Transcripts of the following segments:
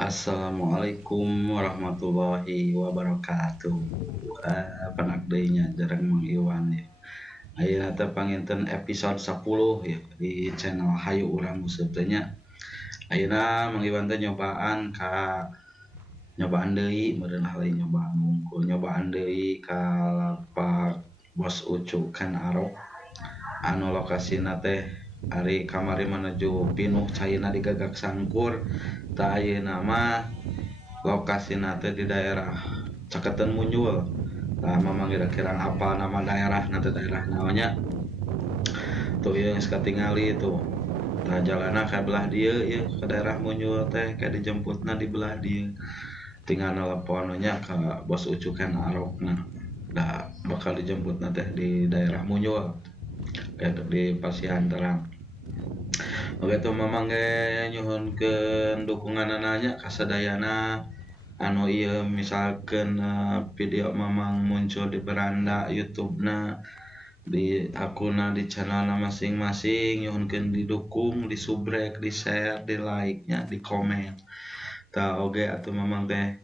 Assalamualaikum warahmatullahi wabarakatuh. Penak deui nya jarang Mang Iwan ya. Ayeuna teh panginten episode 10 ya di channel Hayu Urang Museup teh nya. Ayeuna Mang Iwan teh nyobaan deui meureun hale nyobaan wungkul, nyobaan deui ka lapak Bos Ucu kan Arok anu lokasina teh ari kamari menuju Pinuh Caina di Gagak Sangkur. Ta ayeuna mah lokasina teh di daerah Caketen Munjul. Tah mamang kira-kira apa nama daerah nanti daerah naonnya tuh yang katingali tuh. Tah jalana ka belah dieu ya ke daerah Munjul teh ka dijemputna di belah dieu. Tinggal nelpon nya ka Bos Ucukan Arokna. Da bakal dijemputna teh di daerah Munjul kayak di Pasihan Terang. Oke tuh mamang ge nyuhunkeun dukungan nanya kasadayana anu ieu misalkeun video mamang muncul di beranda YouTube-na di akunna di channelna masing-masing nyuhunkeun didukung, di subrek, di share, di like-nya, di komen. Tah oge atuh mamang teh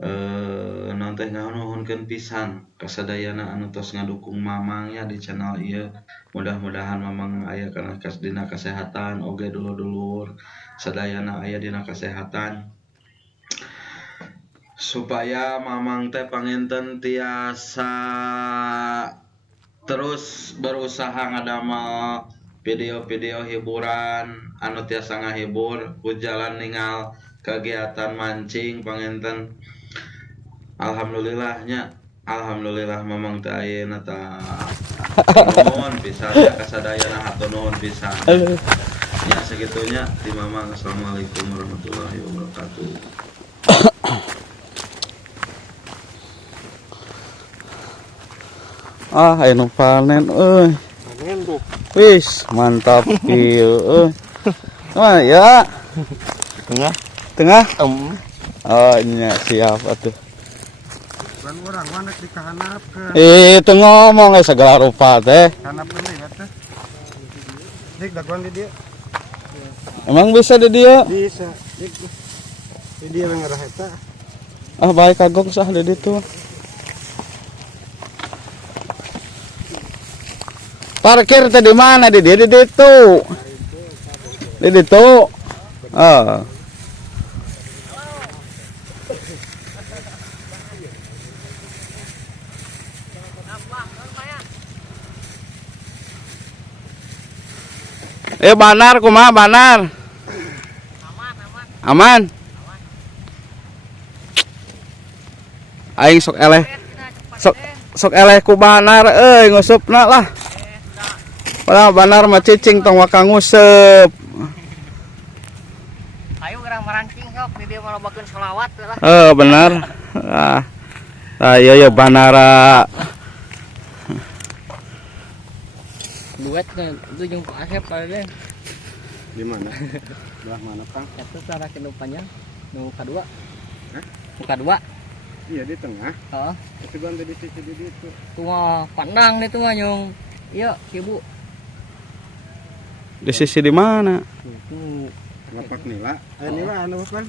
naon teh nuhunkeun pisan kasadayana anu tos ngadukung mamangnya di channel ieu. Mudah-mudahan mamang aya kana dina kasehatan oge dulur-dulur sadayana aya dina kasehatan supaya mamang teh panginten tiasa terus berusaha ngadamel video-video hiburan anu tiasa ngahibur ku jalan ningal kegiatan mancing panginten. Alhamdulillah mamang teh ayeuna tah nuhun pisan kasadayana hatur nuhun pisan. Ya segitunya di mamang. Assalamualaikum warahmatullahi wabarakatuh. Anu panen Panen tuh. wis mantap kieu ya Tengah. tengah nya siap atuh Kan orang mana di kahanap ke itu ngomong segala rupa teh kahanap ini ya teh. Dik daguan di dia. emang bisa di dia Bisa. Dik. Di dia yang ngarah eta. baik kagok sah di ditu parkir teh di mana di dia di ditu Banar kumaha Banar aman aing sok eleh ku Banar ngusupna lah padahal Banar mah cicing tong waka nguseup Ayo gerang marancing sok di dia malobakeun sholawat lah. benar ya Banara Duet itu jeung Pak Asep kali Di mana? Belah mana, Kang? Eta cara kedepannya nu kadua. Hah? Nu kadua. Iya di tengah. Heeh. Itu gua di sisi di itu. Tuh mah pandang nih tuh mah nyung. Iya, Ibu. di sisi di mana Tuh. Lapak nila. Nila anu kan?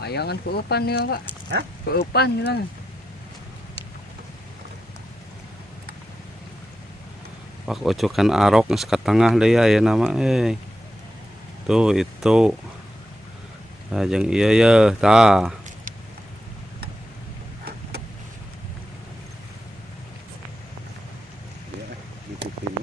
Ayangan keupan nih, Pak. Hah? Keupan bilang. Pak Ucukan Arok geus ka tengah deui ya nama tuh itu jeung ieu ye tah Ya, di kuping.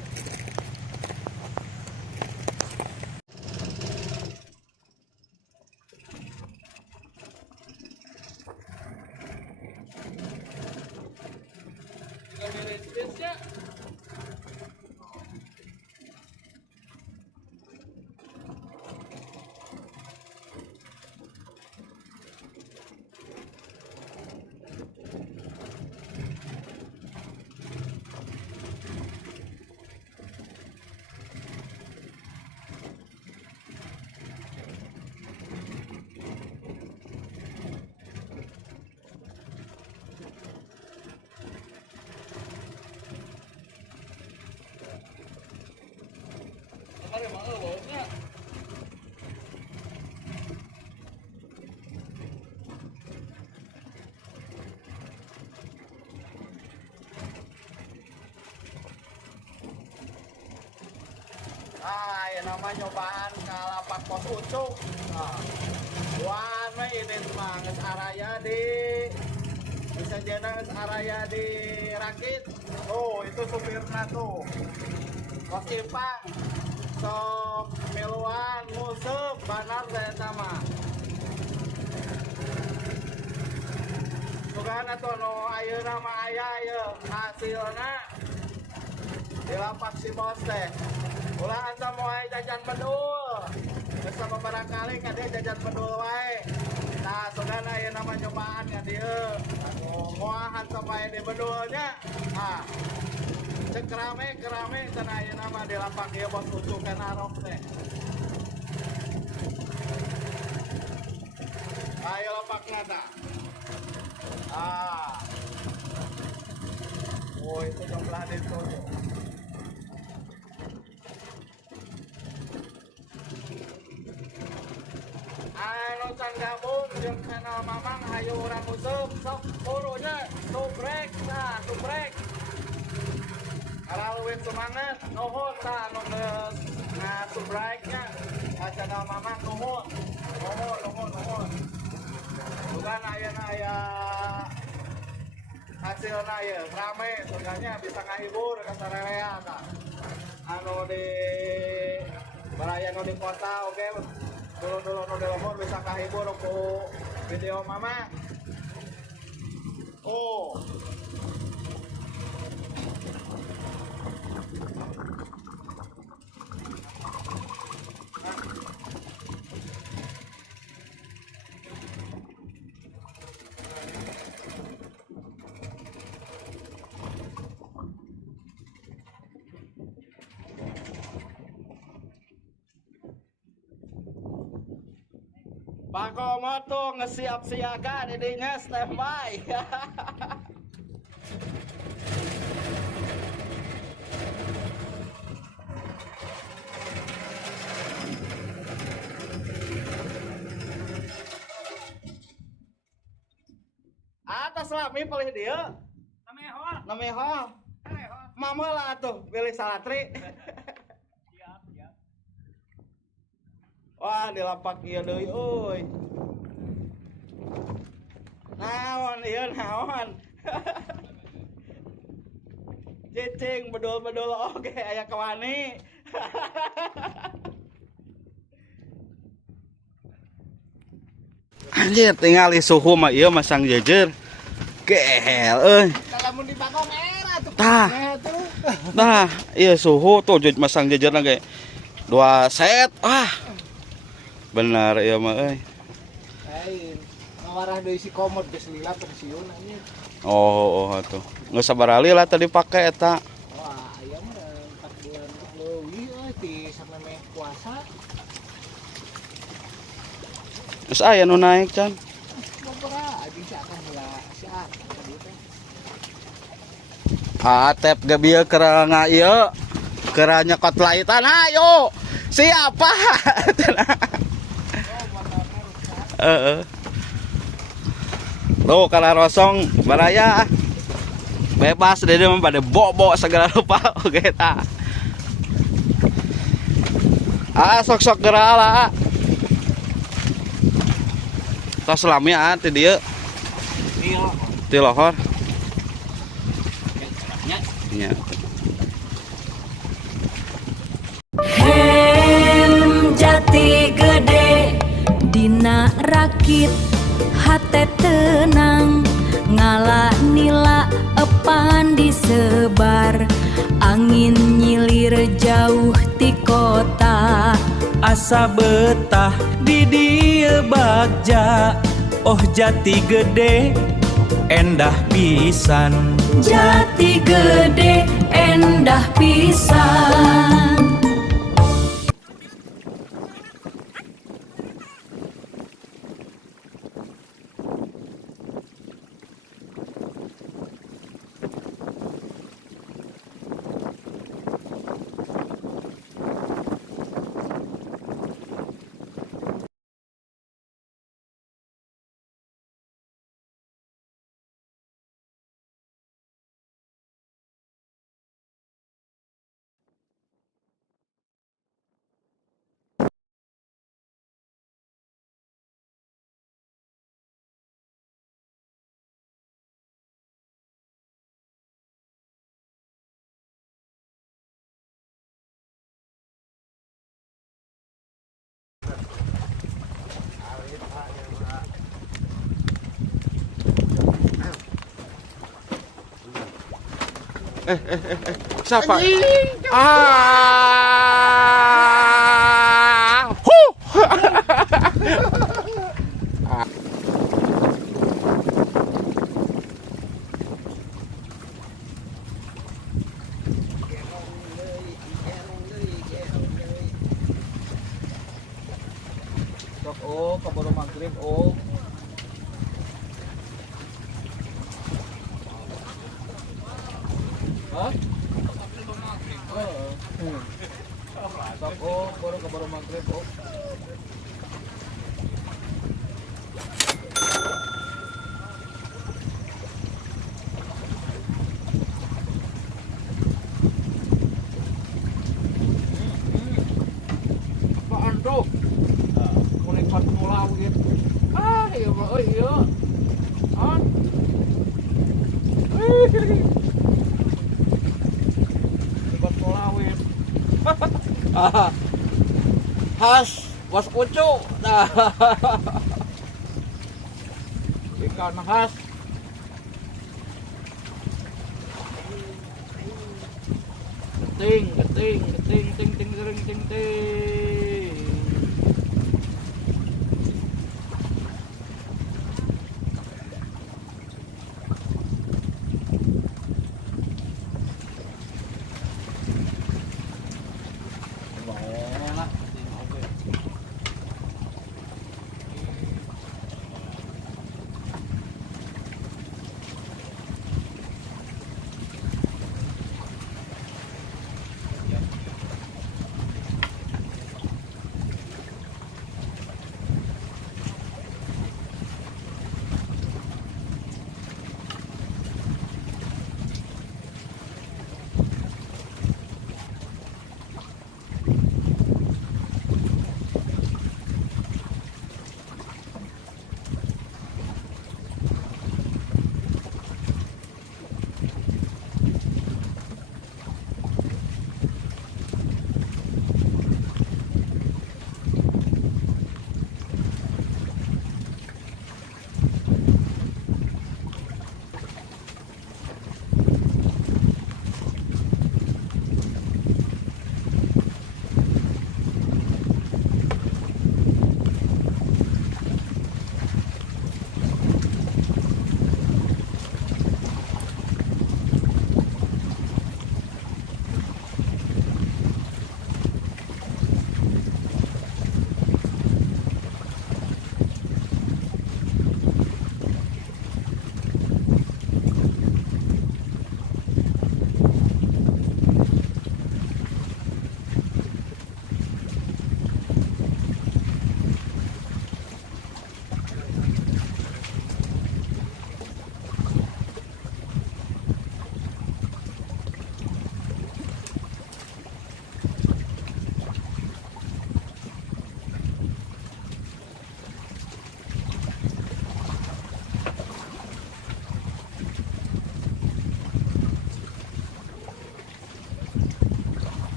Ya nama nyobaan ke lapak pos ucuk. Wan mah ini mah geus araya di bisa jenang geus araya di Rakit. Oh, itu supirna tuh. Pos Ipang. Sok miluan museup banar saya mah. Bukan atuh nu ayeuna mah aya ieu hasilna di lapak si bos teh. Ulah anta moal jajan bedul. Geus sababaraha kali ka dieu jajan bedul wae. Nah, saudara aya nama nyobaan ka dieu. Moal anta bae di bedulnya. Cek kerame cenah aya nama di lapak ieu bos Ucuk Ken Arok teh. Ayo lapakna tah. Oh, itu jumlah itu. Anu can gabung jeung channel Mamang hayu urang useup sok burunya subrek tah subrek. Ara leuwih semangat nuhun tah anu geus ngasubreknya ka channel Mamang nuhun. Nuhun. Bukan ayeuna aya hasilna ya rame sebenarnya bisa ngahibur ka sarerea tah. Anu di baraya nu di kota oke. Dulu no delomor bisa kahibur ku video mama. Oh. Pak Komo tuh ngesiap siaga didinya standby. Atas lami pilih dia. Namehol. Mama lah tuh pilih salatri. Siap. Wah, di lapak ieu deui euy. Naon ieu naon? Cicing bedul-bedul oge aya kawani. Anjir tinggali suhu mah ieu masang jejer. Gel euy. Kalau di Bagong era tuh. Nah, iya suhu tuh masang jejerna ge 2 set. Benar ieu mah euy. Lain. Ngawarah deui si komod geus lila pensiun anjir. Oh atuh. Geus sabaraha lah tadi pake eta. Wah, aya mah 4 bulan leuwih euy ti sameme puasa. Geus aya nu naik can. Bogora abi si akan heula si akan tadi teh. Atep gabieu keur ieu. Keur nyekot laitan ayo. Siapa? Tuh kalau rosong baraya bebas deh mah pada bobo segala rupa oke ta. Sok gerala. Tos lami teh dieu. Ti lohor. Nya. Jati gede dina Rakit hate tenang ngala nila epan disebar angin nyilir jauh ti kota asa betah di dieu bagja oh jati gede endah pisan jati gede endah pisan. Siapa? Ah! Huh! Sok keburu maghrib Hah? Sok baru keburu maghrib Apaan tuh? Unikat mula gitu. Iya Bro, iya. Unikat mula gitu. Khas bos ucu. Ikan khas. Geting, geting, geting, ting, ting, ting, ting, ting.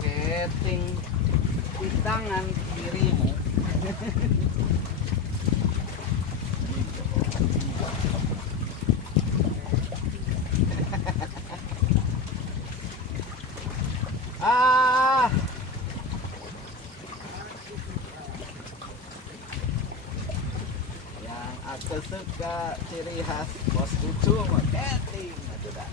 Keting di tangan kirimu. Yang aku suka ciri khas bos ucu mah keting atuh dah.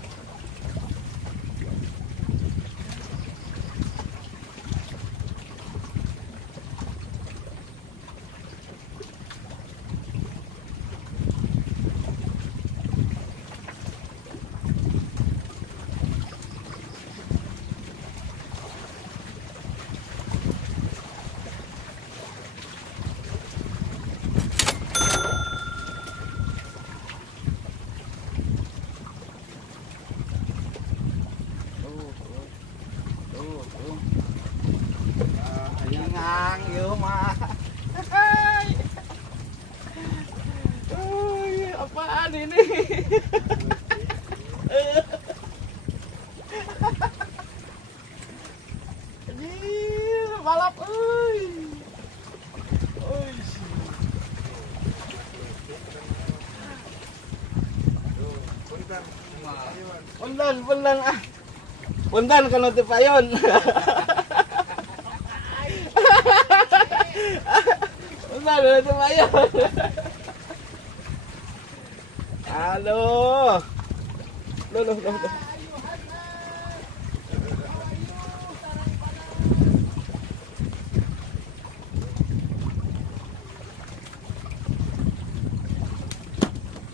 Ngang yuk mah. Apaan ini? Ini balap, punten ah. Punten kana teu payon. Punten teu payon. Aduh. Duh.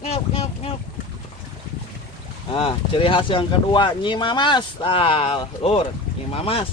Ngep. Nah, ciri khas yang kedua, Nyi Mamas. Ah, Lur, Nyi Mamas.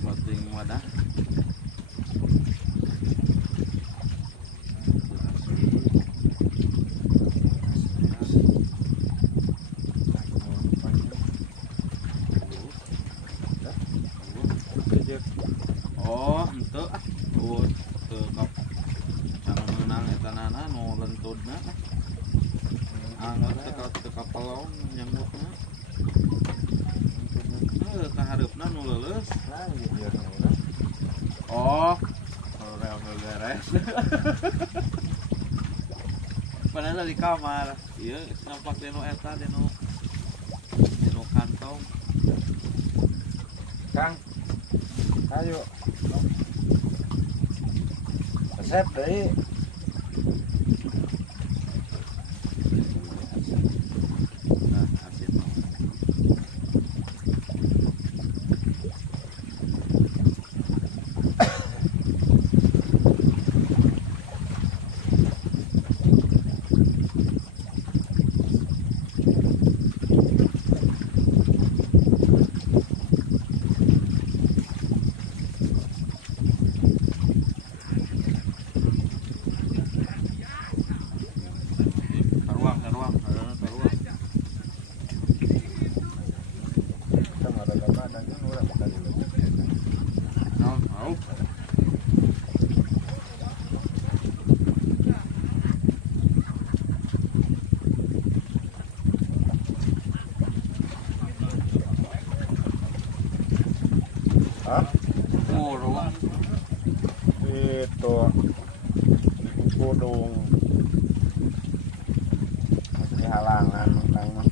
Bating wadah. Oh, henteu ah. Teu kap. Cara menang eta nana nu lentudna. Anggar teu kapelong nyangutna. Ka hareupna nu leuleus. Oh, rel beres. Padahal di kamar. Ieu nampak deno eta deno kantong. Kang. Ayo. Resep deui. Nah, asin. Taruang. Mau. Hah? Kurung. Itu kudung di halangan nang mah.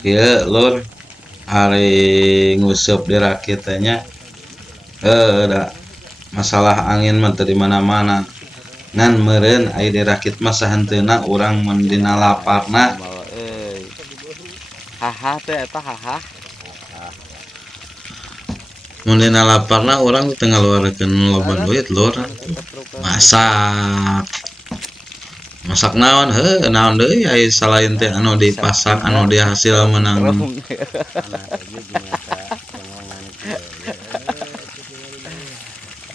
Kieu Lur hari ngusup di rakit teh nya da masalah angin mah teu di mana-mana. Ngan meureun aya di rakit mah sahenteuna urang mun dina laparna Haha teh eta haha. mun dina laparna urang teu ngaluarkeun loba duit Lur. Masak naon naon deui aya salain teh anu dipasak anu dia hasil menang.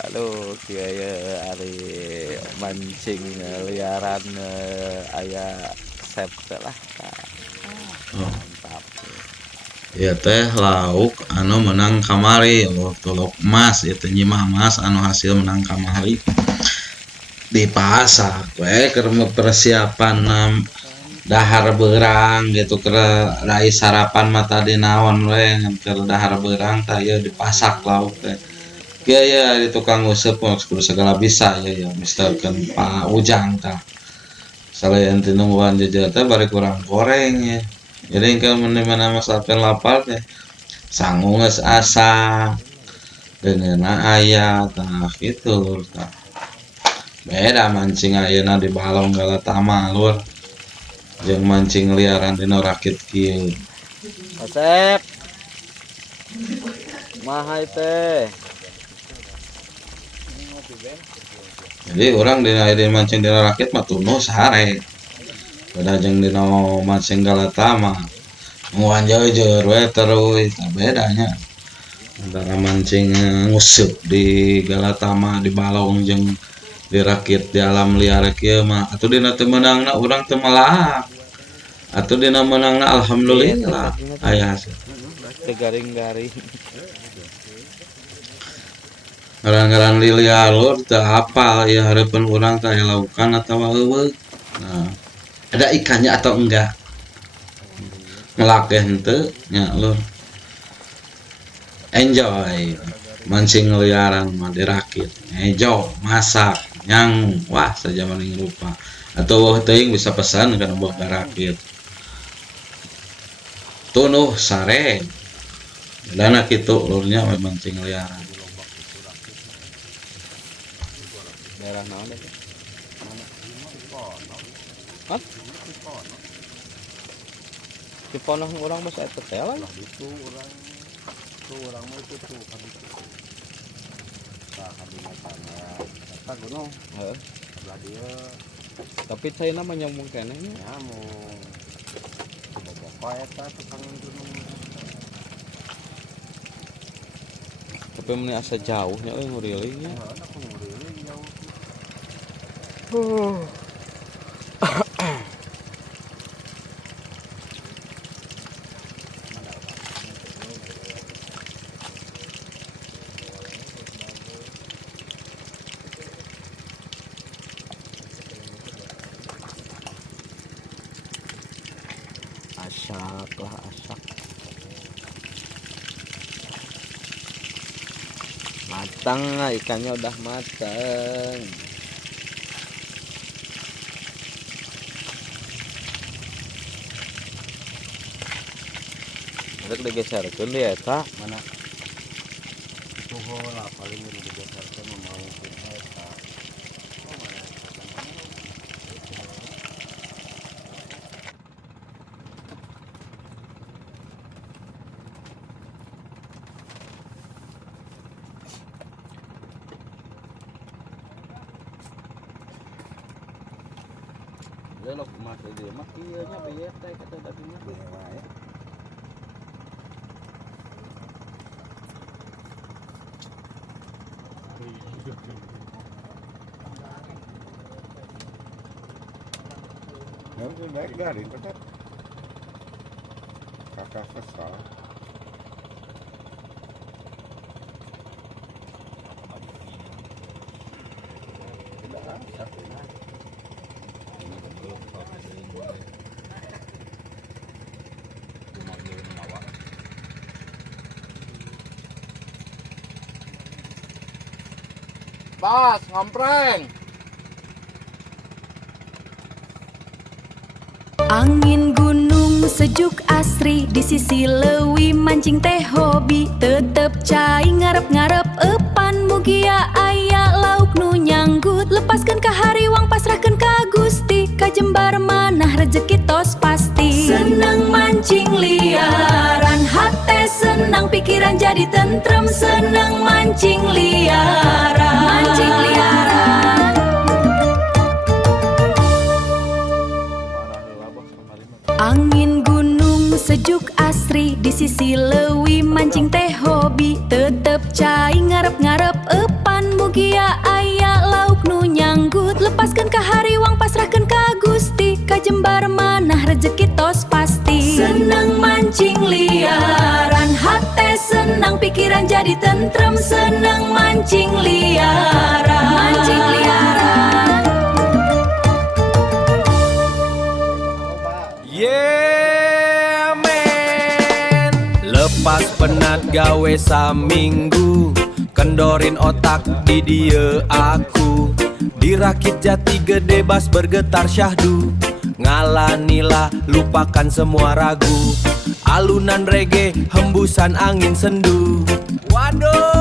Aduh, kieu ari mancing liaran aya sep teh lah. Mantap. Ya teh lauk anu menang kamari tulok emas itu Nyi Mamas anu hasil menang kamari dipasak we keur persiapan dahar beurang gitu keur rai sarapan mata di naon we keur dahar beurang tah ieu dipasak lauk teh. Ya di tukang useup kudu segala bisa ya misterkeun Pak Ujang tah. Selain teu nungguan jejer teh bari kurang goreng ya. Jadi kalau mana masakan lapar teh sangu geus asa deungeuna aya tah kitu Lur tah. Beda mancing ayeuna di balong galatama Lur. Jeung mancing liaran dina rakit kieu. Asep. Mahai teh. Jadi orang dina mancing dina rakit mah tunu sare. Beda jeung dina mancing galatama. Nguan jeujeur we terus tah bedanya. antara mancing nguseup di Galatama di balong jeung dirakit di alam liar kieu mah atuh dina teu meunangna urang teu melah atuh dina meunangna alhamdulillah aya hasil Garing-garing. ngaran-ngaran lilia lur teu apal ya hareupeun urang teh laukan atawa euweuk nah ada ikannya atau enggak ngelakeh henteu nya lur enjoy mancing liaran mah dirakit ejo masak nyang wah saja maning rupa atau wah teuing bisa pesan kana buah garakit tunuh sare dana kitu lurnya mancing liaran Daerah naon deh? Hah? Ciponah urang mah saeta teh lah. Itu orang mah itu tuh kan itu. Tah kadina tangga eta gunung. Heeh. Sebelah dia Tapi saya nama nyambung keneh nya. nyamuk. Bobogoh eta tukang gunung. Tapi mun asa jauhnya euy nguriling nya. Heeh, aku ngeureuleuh jauh. Asak lah asak. Matang lah ikannya udah matang. Rek digeserkeun deui eta. Mana? Itu lah paling ini digeserkeun mau ke eta. Lelok mah teh dia mah ieu nya beye teh kata tadi mah. Wae. Nanti naik garing tetap. Kakak kesal. Tidak asap ini. Bas, ngompreng. Angin gunung sejuk asri di sisi leuwi mancing teh hobi tetep cai ngarep-ngarep epan mugia aya lauk nu nyanggut lepaskeun ka hariwang pasrahkeun ka Gusti ka jembar manah rezeki tos pasti senang mancing liaran hate senang pikiran jadi tentrem senang mancing liaran Angin gunung sejuk asri di sisi leuwi mancing teh hobi tetep cai ngarep-ngarep epan mugia aya lauk nu nyanggut lepaskeun ka hariwang pasrahkeun ka Gusti ka jembar manah rezeki tos pasti senang mancing liaran hate senang pikiran jadi tentrem senang mancing liaran Yeah man, lepas penat gawe saminggu, kendorin otak di dieu aku. Dirakit jati gede bas bergetar syahdu, ngalanilah lupakan semua ragu. Alunan reggae hembusan angin sendu. Waduh.